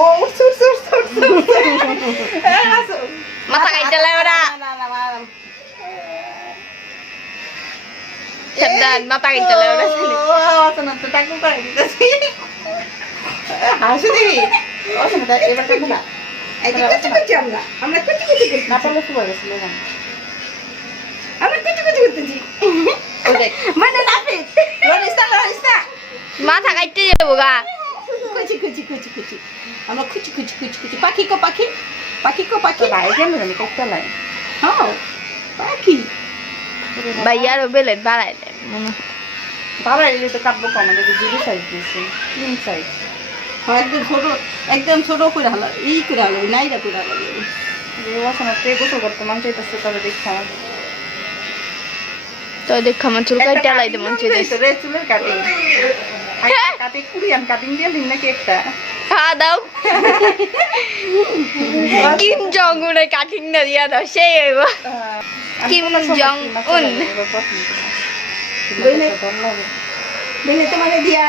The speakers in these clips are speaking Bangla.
ও সুর সুর সুর সুর মাথা কাইটা লাইবা সাবধান মাথা কাইটা লাইবা অসনা তো টাকু করে দিতেছি হাসি দিবি অসনা এবার টাকু না এই যে কুচি কুচি আমরা কুচি কুচি করছি না পারলে সুবা গেছিল না আমরা কুচি কুচি করতেছি ওই দেখ মানে নাফিস লরিস্তা মাথা কাইতে যাবো গা কুচি কুচি কুচি কুচি আমরা কুচি কুচি কুচি কুচি পাখি কো পাখি লাই গেল আমি কষ্ট লাই হ্যাঁ পাখি ভাইয়ারও বেলেট বাড়াই দেন বাড়াইলে তো কাটবো কম আমাদের জিরো সাইজ দিয়েছে তিন সাইজ হ্যাঁ একদম ছোট করে হলো ই করে হলো নাইরা করে হলো ওয়াসনা তে গোসল করতে মন চাইতেছে তবে দেখছি আমার তো দেখ আমার চুল কাইটা লাই দে মন চাইতেছে রে চুলের কাটিং কাটিং কুরিয়ান কাটিং দিয়ে দিন নাকি একটা খাওয়া দাও কিম জং উনের কাটিং না দিয়া দাও সেই হইব কিম জং উন বলে তোমারে দিয়া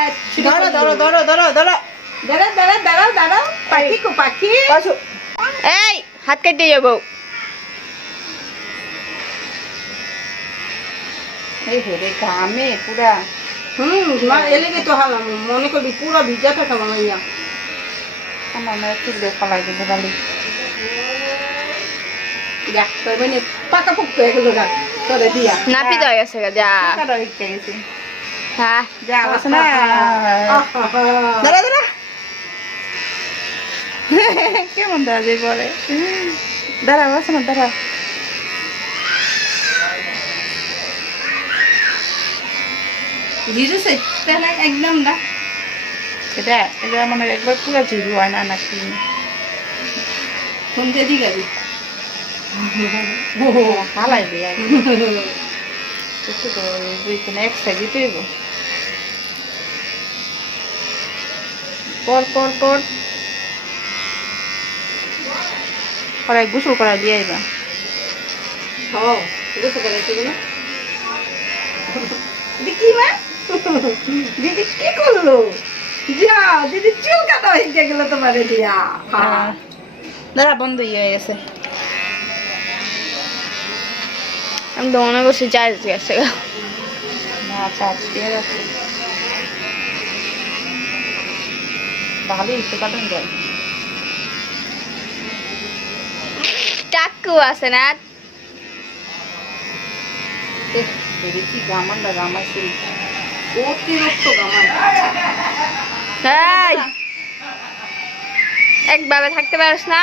ধরো পাখি কো পাখি এই হাত কাটতে যাবো এই হেরে ঘামে পুরা এলেগে তো হালাম মনে করবি পুরা ভিজা থাকা মামাইয়া আমার মেয়ে চুল দিয়ে ফালাই দিতে পারি দেখ তোর মানে পাকা পুক্ত হয়ে গেল গা তোরে দিয়া নাপি তো গেছে গা যা কাটা হইতে গেছে হ্যাঁ যা বস না দাঁড়া কেমন দাঁড়াবে বলে দাঁড়া বস না দাঁড়া জিরো সাইজ তাহলে একদম না এটা মানে একবার পুরো জিরো হয় না নাকি ফোন দিয়ে দি গাড়ি হালাই দিয়ে এক সাইডে তৈব পর করাই গোসল করা দিয়ে আইবা গোসল করা না কি মা দিদি কি করলো যা দিদি চুল কাটা হয়ে গেল তোমার দিয়া দাঁড়া বন্ধ হয়ে গেছে আমি তো মনে করছি চার্জ গেছে গা না চার্জ দিয়ে গেছে ভালোই একটু কাটুন যায় টাকু আছে না দেখি গামানটা গামাইছে অতিরিক্ত গামাই এই একভাবে থাকতে পারিস না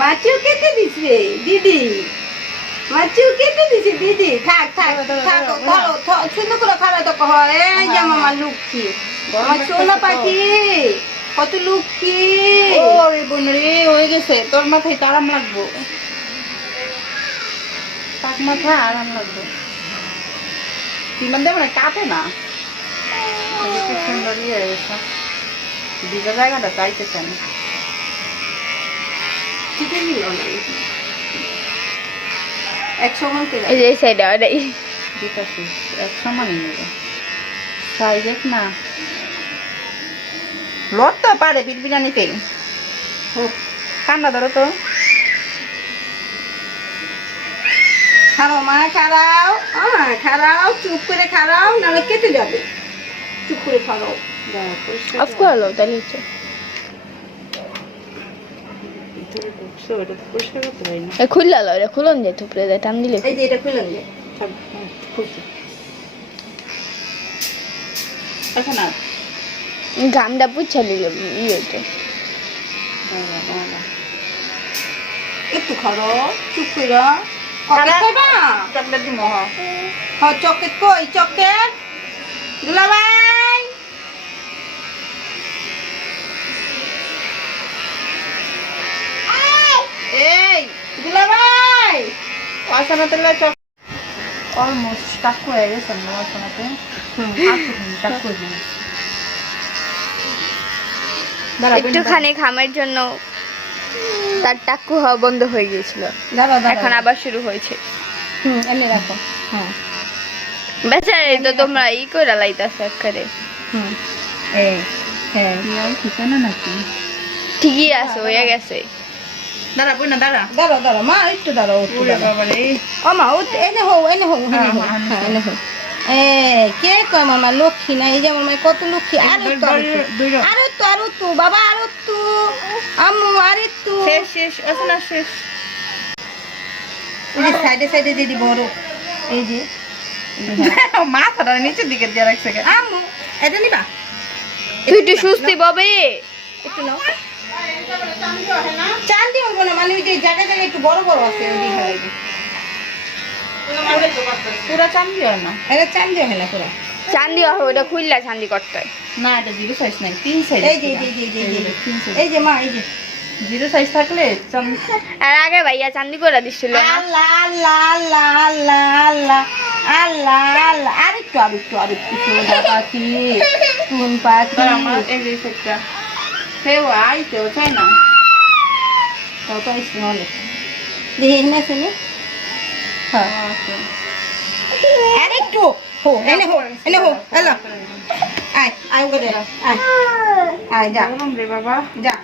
মাছু কেটে দিছে দিদি মাছু কেটে দিছে দিদি থাক ধরো সুন্দর করে খাবে তো কহ এই যে মামা লুকি আমার সোনা পাখি কত লুকি ওরে বোন রে হয়ে গেছে তোর মাথায় তো আরাম লাগবো পাক মাথা আরাম লাগবে বিমান দেবো না কাটে না খুব সুন্দর ইয়ে হয়েছে ভিজা জায়গাটা চাইতেছে না ঠিক আছে 100 মান করে এই যে সাইডে ওটাই ঠিক আছে 100 মান নেবে সাইজ এক না লড়তে পারে বিড়বিড়ানিতে কান্না ধরো তো খারাও মা খারাও চুপ করে খারাও নাহলে কেটে যাবে চুপ করে খারাও অফ করে লো তাহলে হচ্ছে খুললা লো এটা খুলন যায় থুপড়ে যায় টান দিলে এই যে এটা খুলন যায় সব খুলছি এখন আর গামটা পুচ্ছা দিল ইয়ে তো একটু খারাও চুপ করে চকলেট দিব হ্যাঁ চকলেট কই চকলেট দুলাভাই এই দুলাভাই ওয়াসানাতে অলমোস্ট টাক হয়ে গেছে না ওয়াসানাতে টাক করে দিন একটুখানি খামের জন্য তার টাক্কু হওয়া বন্ধ হয়ে গিয়েছিল, এখন আবার শুরু হয়েছে। এনে রাখো। হ্যাঁ বেচারে তো তোমরা ই করে লাইতাছ করে। এই হ্যাঁ ঠিকানা নাকি ঠিকই আছে, হয়ে গেছে। দাঁড়া বই না দাঁড়া দাঁড়াও দাঁড়াও মা, একটু দাঁড়াও একটু ওরে দাঁড়াও। বাবা রে ও মা এনে হো এনে হো এনে হো হ্যাঁ, হ্যাঁ এনে হো। কে কয় আমার মা লক্ষ্মী না? এই যে আমার মা কত লক্ষ্মী। আরো তো আরো তো বাবা, আরো তো আম্মু, আরে তো শেষ শেষ আছে না শেষ এই যে সাইডে সাইডে দিদি বড় এই যে মাথাটা নিচের দিকে দিয়ে রাখছে কেন? আম্মু এটা নিবা তুই একটু সুস্থি পাবে। একটু নাও। চান্দি হইব না, মানে ওই যে জায়গায় জায়গায় একটু বড় বড় আছে ওই দিকে হয়। পুরা চান্দি হয় না এটা চান্দি হয় না পুরো। চান্দি হবে, ওটা খুললা চান্দি করতে হয়। না এটা জিরো সাইজ নাই 3 সাইজ এই যে এই যে মা এই যে জিরো সাইজ থাকলে চান্দি আর আগে ভাইয়া চান্দি করে দিছিল না? আল্লাহ আল্লাহ আল্লাহ আল্লাহ আল্লাহ আল্লাহ আল্লাহ আরেকটু আরেকটু আরেকটু সোজা পাখি টুন পাখি দাঁড়া আমার এই যে সেটটা সেও আইতেও চাই না তাও তো আইসি অনেক দেখি এখানে আছে নি হ্যাঁ আরেকটু হো এনে হো এলো আয় আয় করে আয় আয় যা রে বাবা যা